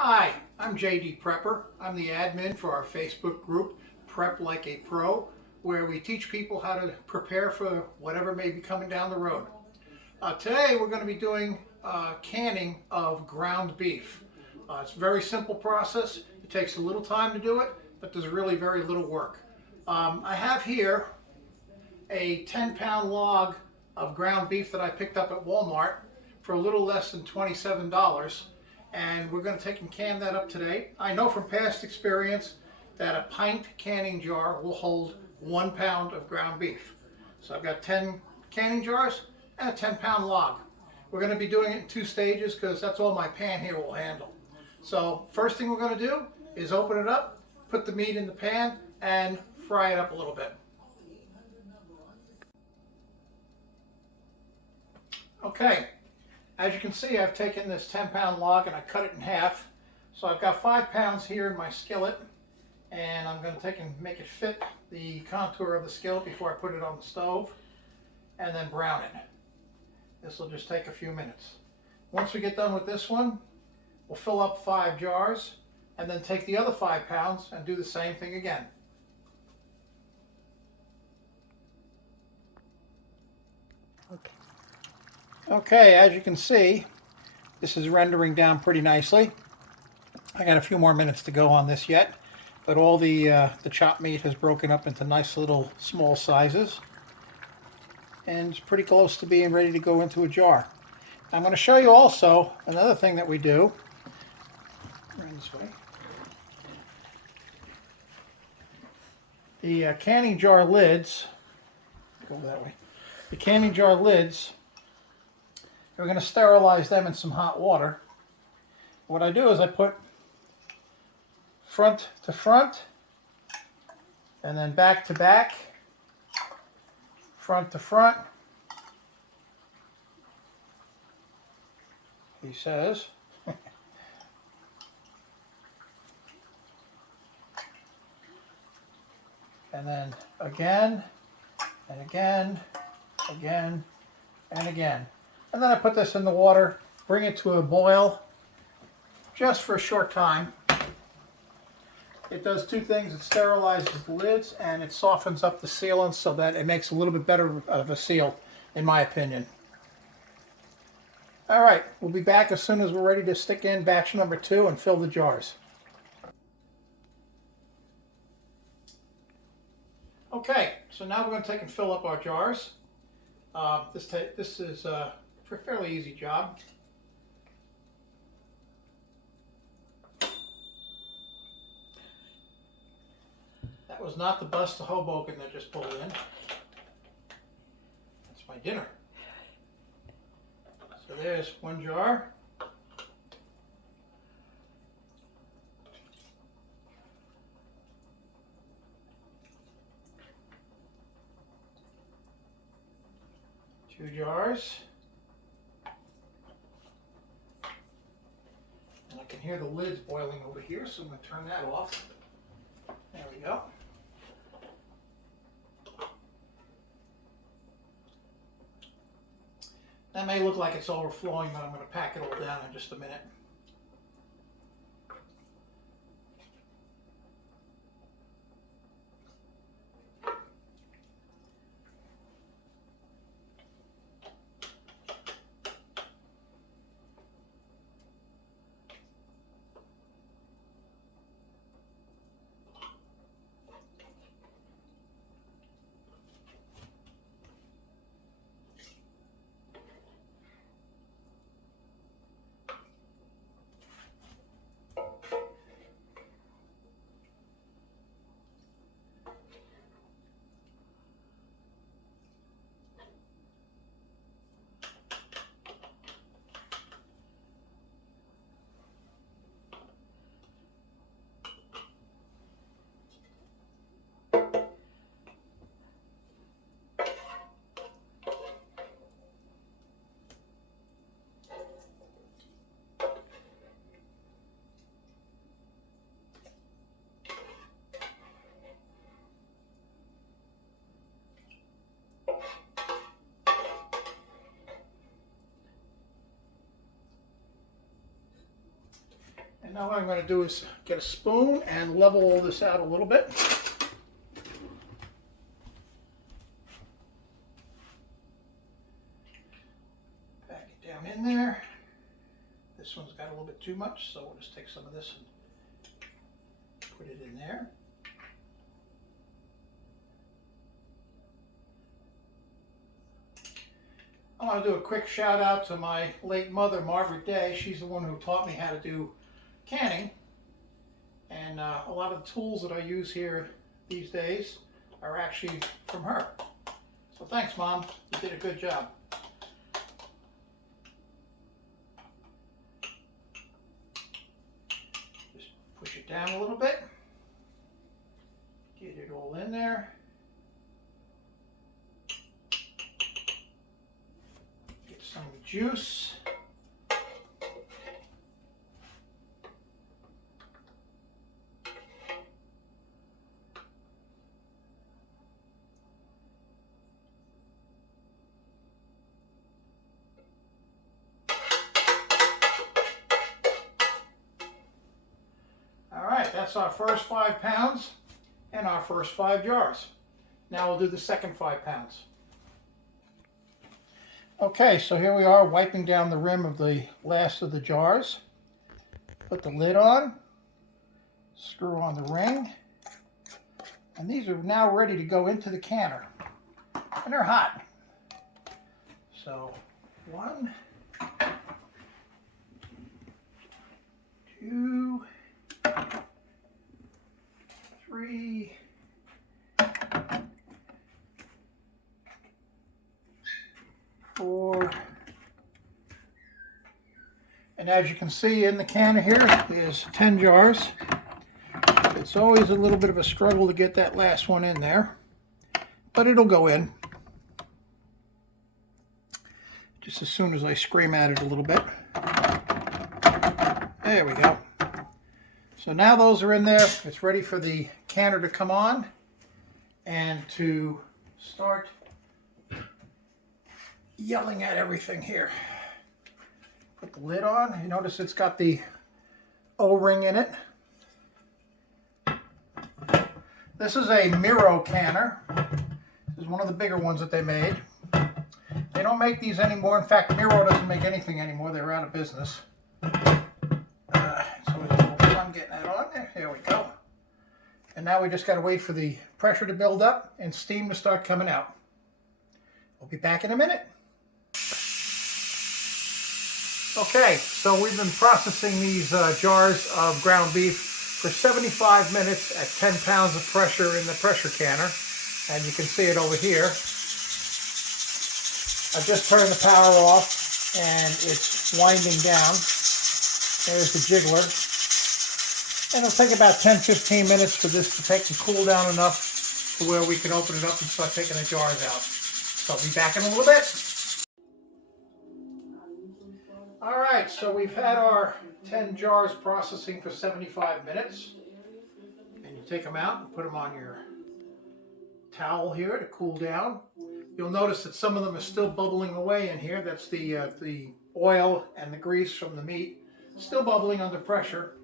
Hi, I'm JD Prepper. I'm the admin for our Facebook group, Prep Like a Pro, where we teach people how to prepare for whatever may be coming down the road. Today we're going to be doing canning of ground beef. It's a very simple process. It takes a little time to do it, but there's really very little work. I have here a 10-pound log of ground beef that I picked up at Walmart for a little less than $27. And we're going to take and can that up today. I know from past experience that a pint canning jar will hold 1 pound of ground beef. So I've got 10 canning jars and a 10-pound log. We're going to be doing it in 2 stages because that's all my pan here will handle. So first thing we're going to do is open it up, put the meat in the pan, and fry it up a little bit. Okay. As you can see, I've taken this 10-pound log and I cut it in half. So I've got 5 pounds here in my skillet, and I'm going to take and make it fit the contour of the skillet before I put it on the stove, and then brown it. This will just take a few minutes. Once we get done with this one, we'll fill up 5 jars and then take the other 5 pounds and do the same thing again. Okay, as you can see, this is rendering down pretty nicely. I got a few more minutes to go on this yet, but all the chopped meat has broken up into nice little small sizes, and it's pretty close to being ready to go into a jar. I'm going to show you also another thing that we do. Around this way. The canning jar lids, go that way. The canning jar lids, we're going to sterilize them in some hot water. What I do is I put front to front, and then back to back, front to front, he says. And then again, and again, again, and again. And then I put this in the water, bring it to a boil just for a short time. It does 2 things. It sterilizes the lids and it softens up the sealant so that it makes a little bit better of a seal, in my opinion. All right, we'll be back as soon as we're ready to stick in batch number 2 and fill the jars. Okay, so now we're going to take and fill up our jars. This is a fairly easy job. That was not the bust of Hoboken that just pulled in. That's my dinner. So there's 1 jar. Two jars. And I can hear the lids boiling over here, so I'm going to turn that off. There we go. That may look like it's overflowing, but I'm going to pack it all down in just a minute. And now what I'm going to do is get a spoon and level all this out a little bit. Pack it down in there. This one's got a little bit too much, so we'll just take some of this and put it in there. I want to do a quick shout out to my late mother, Margaret Day. She's the one who taught me how to do canning. And a lot of the tools that I use here these days are actually from her. So thanks, Mom. You did a good job. Just push it down a little bit. Get it all in there. Get some juice. That's our first 5 pounds and our first 5 jars. Now we'll do the second 5 pounds. Okay, so here we are wiping down the rim of the last of the jars. Put the lid on, screw on the ring, and these are now ready to go into the canner. And they're hot. So 1, 2, 3, 4, and as you can see in the canner here is 10 jars. It's always a little bit of a struggle to get that last one in there, but it'll go in just as soon as I scream at it a little bit. There we go. So now those are in there. It's ready for the canner to come on and to start yelling at everything here. Put the lid on. You notice it's got the O-ring in it. This is a Miro canner. This is one of the bigger ones that they made. They don't make these anymore. In fact, Miro doesn't make anything anymore. They're out of business. Getting that on there. There we go. And now we just got to wait for the pressure to build up and steam to start coming out. We'll be back in a minute. Okay, so we've been processing these jars of ground beef for 75 minutes at 10 pounds of pressure in the pressure canner. And you can see it over here. I just turned the power off and it's winding down. There's the jiggler. And it'll take about 10-15 minutes for this to take and cool down enough to where we can open it up and start taking the jars out. So I'll be back in a little bit. All right, so we've had our 10 jars processing for 75 minutes. And you take them out and put them on your towel here to cool down. You'll notice that some of them are still bubbling away in here. That's the oil and the grease from the meat still bubbling under pressure.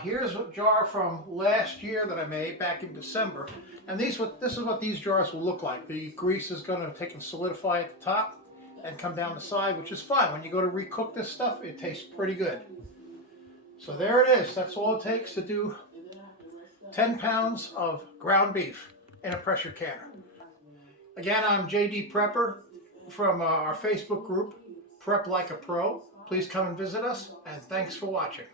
Here's a jar from last year that I made back in December. And this is what these jars will look like. The grease is going to take and solidify at the top and come down the side, which is fine. When you go to recook this stuff, it tastes pretty good. So there it is. That's all it takes to do 10 pounds of ground beef in a pressure canner. Again, I'm JD Prepper from our Facebook group, Prep Like a Pro. Please come and visit us, and thanks for watching.